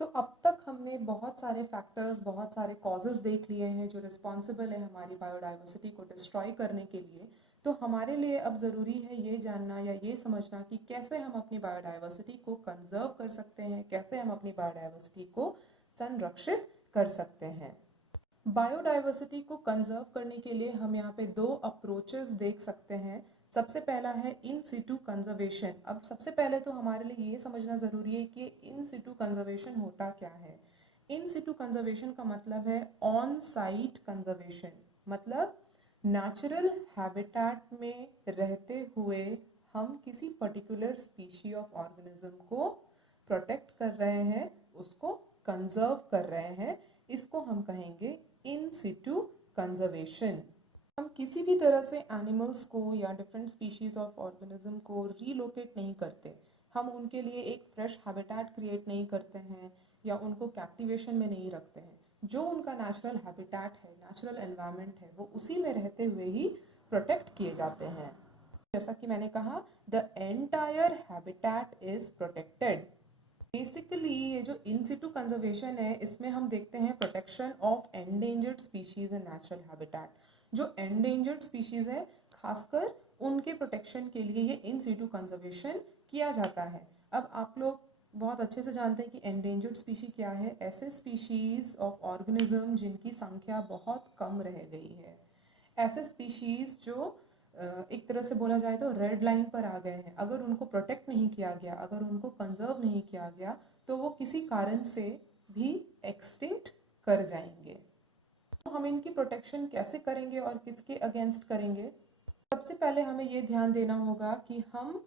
तो अब तक हमने बहुत सारे फैक्टर्स, बहुत सारे कॉजेज़ देख लिए हैं जो रिस्पॉन्सिबल है हमारी बायोडाइवर्सिटी को डिस्ट्रॉय करने के लिए। तो हमारे लिए अब ज़रूरी है ये जानना या ये समझना कि कैसे हम अपनी बायोडाइवर्सिटी को कंजर्व कर सकते हैं, कैसे हम अपनी बायोडाइवर्सिटी को संरक्षित कर सकते हैं। बायोडाइवर्सिटी को कंजर्व करने के लिए हम यहाँ पे दो अप्रोचेस देख सकते हैं। सबसे पहला है इन सिटू कंजर्वेशन। अब सबसे पहले तो हमारे लिए ये समझना ज़रूरी है कि इन सिटू कंजर्वेशन होता क्या है। इन सिटू कंजर्वेशन का मतलब है ऑन साइट कंजर्वेशन, मतलब नेचुरल हैबिटेट में रहते हुए हम किसी पर्टिकुलर स्पीशी ऑफ ऑर्गेनिज्म को प्रोटेक्ट कर रहे हैं, उसको कंजर्व कर रहे हैं। इसको हम कहेंगे इन सिटू कंजर्वेशन। हम किसी भी तरह से एनिमल्स को या डिफरेंट स्पीशीज ऑफ ऑर्गेनिज्म को रीलोकेट नहीं करते। हम उनके लिए एक फ्रेश हैबिटेट क्रिएट नहीं करते हैं या उनको कैप्टिवेशन में नहीं रखते हैं। जो उनका नेचुरल हैबिटेट है, नेचुरल एनवायरनमेंट है, वो उसी में रहते हुए ही प्रोटेक्ट किए जाते हैं। जैसा कि मैंने कहा, the entire habitat is protected. Basically ये जो इन सिटू कंजर्वेशन है, इसमें हम देखते हैं protection of endangered species in natural habitat. जो एंडेंजर्ड स्पीशीज है, खासकर उनके प्रोटेक्शन के लिए ये इन सिटू कंजर्वेशन किया जाता है। अब आप लोग बहुत अच्छे से जानते हैं कि एंडेंजर्ड स्पीशी क्या है। ऐसे स्पीशीज ऑफ ऑर्गेनिज्म जिनकी संख्या बहुत कम रह गई है, ऐसे स्पीशीज जो एक तरह से बोला जाए तो रेड लाइन पर आ गए हैं। अगर उनको प्रोटेक्ट नहीं किया गया, अगर उनको कंजर्व नहीं किया गया, तो वो किसी कारण से भी एक्सटिंक्ट कर जाएंगे। तो हम इनकी प्रोटेक्शन कैसे करेंगे और किसके अगेंस्ट करेंगे? सबसे पहले हमें ये ध्यान देना होगा कि हम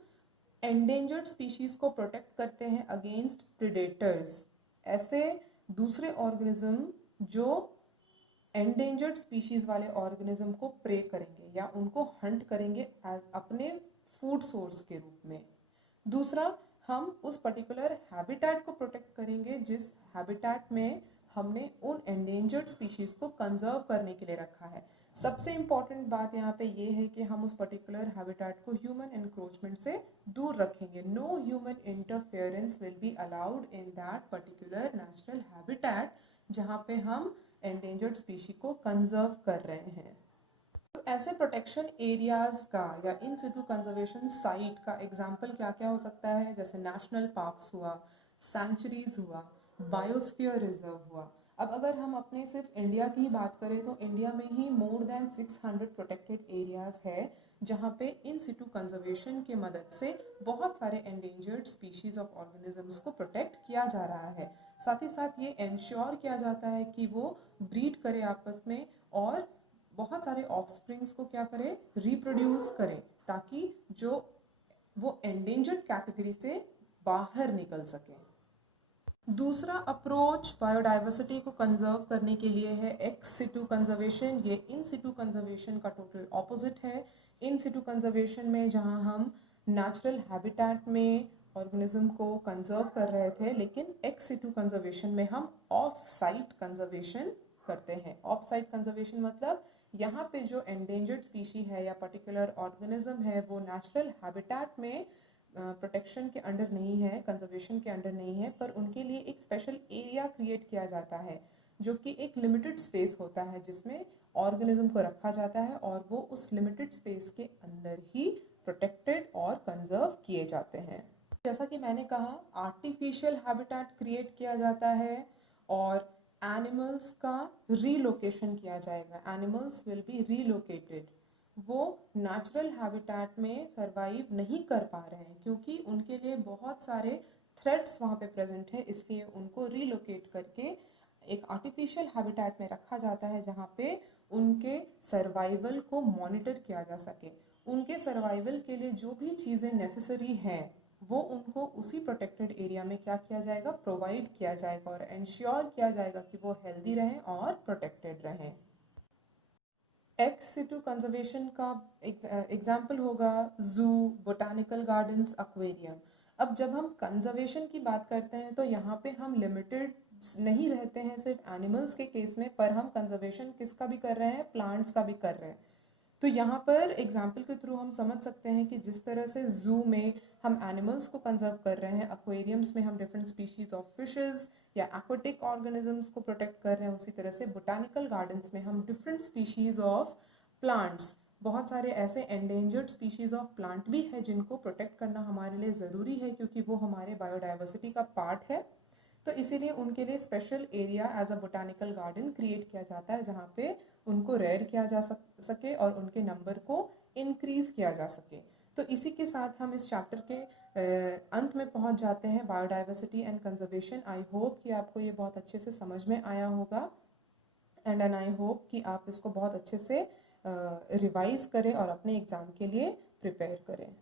एंडेंजर्ड स्पीशीज को प्रोटेक्ट करते हैं अगेंस्ट प्रेडेटर्स, ऐसे दूसरे ऑर्गेनिज्म जो एंडेंजर्ड स्पीशीज वाले ऑर्गेनिज्म को प्रे करेंगे या उनको हंट करेंगे एज अपने फूड सोर्स के रूप में। दूसरा, हम उस पर्टिकुलर हैबिटेट को प्रोटेक्ट करेंगे जिस हैबिटेट में हमने उन एंडेंजर्ड स्पीशीज को कंजर्व करने के लिए रखा है। सबसे इम्पॉर्टेंट बात यहाँ पे ये है कि हम उस पर्टिकुलर हैबिटेट को ह्यूमन एनक्रोचमेंट से दूर रखेंगे। No human interference will be allowed in that particular natural habitat जहाँ पे हम एंडेंजर्ड स्पीशी को कंजर्व कर रहे हैं। तो ऐसे प्रोटेक्शन एरियाज का या इन सिटू कंजर्वेशन साइट का एग्जाम्पल क्या क्या हो सकता है? जैसे नेशनल पार्क्स हुआ, सैंचुरीज हुआ, बायोस्फीयर रिजर्व हुआ। अब अगर हम अपने सिर्फ इंडिया की बात करें तो इंडिया में ही मोर देन 600 प्रोटेक्टेड एरियाज है जहाँ पे इन सिटू कंजर्वेशन की मदद से बहुत सारे एंडेंजर्ड स्पीशीज ऑफ ऑर्गेनिजम्स को प्रोटेक्ट किया जा रहा है। साथ ही साथ ये इंश्योर किया जाता है कि वो ब्रीड करे आपस में और बहुत सारे ऑफस्प्रिंग्स को क्या करे, रिप्रोड्यूस करें, ताकि जो वो एंडेंजर्ड कैटेगरी से बाहर निकल सके। दूसरा अप्रोच बायोडाइवर्सिटी को कंजर्व करने के लिए है एक्स सिटू कंजर्वेशन। ये इन सिटू कंजर्वेशन का टोटल ऑपोजिट है। इन सिटू कंजर्वेशन में जहां हम नेचुरल हैबिटेट में ऑर्गेनिज्म को कंजर्व कर रहे थे, लेकिन एक्स सिटू कंजर्वेशन में हम ऑफ साइट कंजर्वेशन करते हैं। ऑफ साइट कंजर्वेशन मतलब यहाँ पे जो एंडेंजर्ड स्पीशी है या पर्टिकुलर ऑर्गेनिज्म है वो नेचुरल हैबिटेट में प्रोटेक्शन के अंडर नहीं है, कंजर्वेशन के अंडर नहीं है, पर उनके लिए एक स्पेशल एरिया क्रिएट किया जाता है जो कि एक लिमिटेड स्पेस होता है जिसमें ऑर्गेनिज्म को रखा जाता है और वो उस लिमिटेड स्पेस के अंदर ही प्रोटेक्टेड और कंजर्व किए जाते हैं। जैसा कि मैंने कहा, आर्टिफिशियल हैबिटेट क्रिएट किया जाता है और एनिमल्स का रीलोकेशन किया जाएगा। Animals will be relocated. वो नेचुरल हैबिटेट में सरवाइव नहीं कर पा रहे हैं क्योंकि उनके लिए बहुत सारे थ्रेट्स वहाँ पे प्रेजेंट है, इसलिए उनको रीलोकेट करके एक आर्टिफिशियल हैबिटेट में रखा जाता है जहाँ पे उनके सर्वाइवल को मॉनिटर किया जा सके। उनके सर्वाइवल के लिए जो भी चीज़ें नेसेसरी हैं वो उनको उसी प्रोटेक्टेड एरिया में क्या किया जाएगा, प्रोवाइड किया जाएगा और इंश्योर किया जाएगा कि वो हेल्दी रहें और प्रोटेक्टेड रहें। एक्स सिटू कंजर्वेशन का एग्जाम्पल होगा जू, बोटानिकल गार्डन्स, एक्वेरियम। अब जब हम कंजर्वेशन की बात करते हैं तो यहाँ पे हम लिमिटेड नहीं रहते हैं सिर्फ एनिमल्स के केस में, पर हम कंजर्वेशन किसका भी कर रहे हैं, प्लांट्स का भी कर रहे हैं। तो यहाँ पर एग्जाम्पल के थ्रू हम समझ सकते हैं कि जिस तरह से जू में हम एनिमल्स को कंजर्व कर रहे हैं, एक्वेरियम्स में हम डिफरेंट स्पीशीज ऑफ फिशेस या एक्वाटिक ऑर्गेनिजम्स को प्रोटेक्ट कर रहे हैं, उसी तरह से बोटानिकल गार्डन्स में हम डिफरेंट स्पीशीज़ ऑफ प्लांट्स, बहुत सारे ऐसे एंडेंजर्ड स्पीशीज़ ऑफ प्लांट भी है जिनको प्रोटेक्ट करना हमारे लिए ज़रूरी है, क्योंकि वो हमारे बायोडाइवर्सिटी का पार्ट है। तो इसीलिए उनके लिए special area as a botanical garden create किया जाता है, जहाँ पे उनको रेयर किया जा सके और उनके नंबर को इंक्रीज किया जा सके। तो इसी के साथ हम इस चैप्टर के अंत में पहुंच जाते हैं, biodiversity and conservation. I hope कि आपको ये बहुत अच्छे से समझ में आया होगा, एंड आई होप कि आप इसको बहुत अच्छे से रिवाइज करें और अपने एग्ज़ाम के लिए प्रिपेयर करें।